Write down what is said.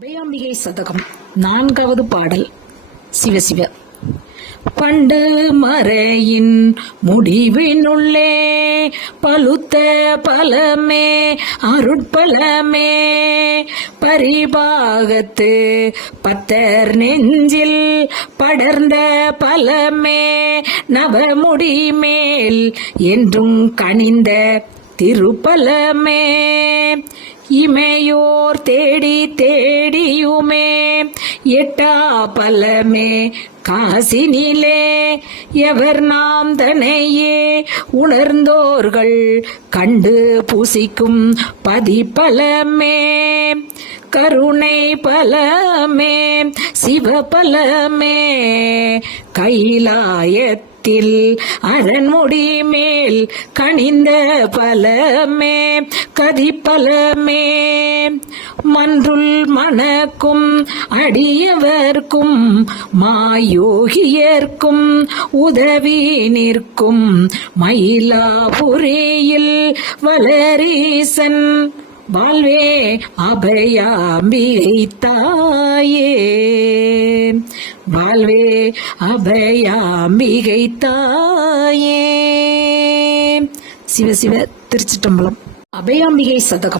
அபயாம்பிகை சதகம் நான்காவது பாடல் சிவசிவ பண்டு மறையின் முடிவினுள்ளே பழுத்த பலமே அருட்பலமே பரிபாகத்து பத்தர் நெஞ்சில் படர்ந்த பலமே நவமுடி மேல் என்றும் கனிந்த திருப்பலமே இமையோ தேடி தேடியுமே எட்டா பலமே காசினிலே. எவர் நாம் தனையே உணர்ந்தோர்கள் கண்டு பூசிக்கும் பதிப்பலமே. கருணை பலமே சிவபலமே. கைலாயத்தில் அரண்முடி மேல் கனிந்த பலமே கதிப்பலமே. மன்றுள் மணக்கும் அடியவர்க்கும் மாயோகியர்க்கும் உதவி நிற்கும் மயிலாபுரியில் வளரீசன். வாழ்வே அபயாம்பிகை தாயே. வாழ்வே அபயாம்பிகை தாயே. சிவ சிவ திருச்சிட்டம்பலம். அபயாம்பிகை சதகம்.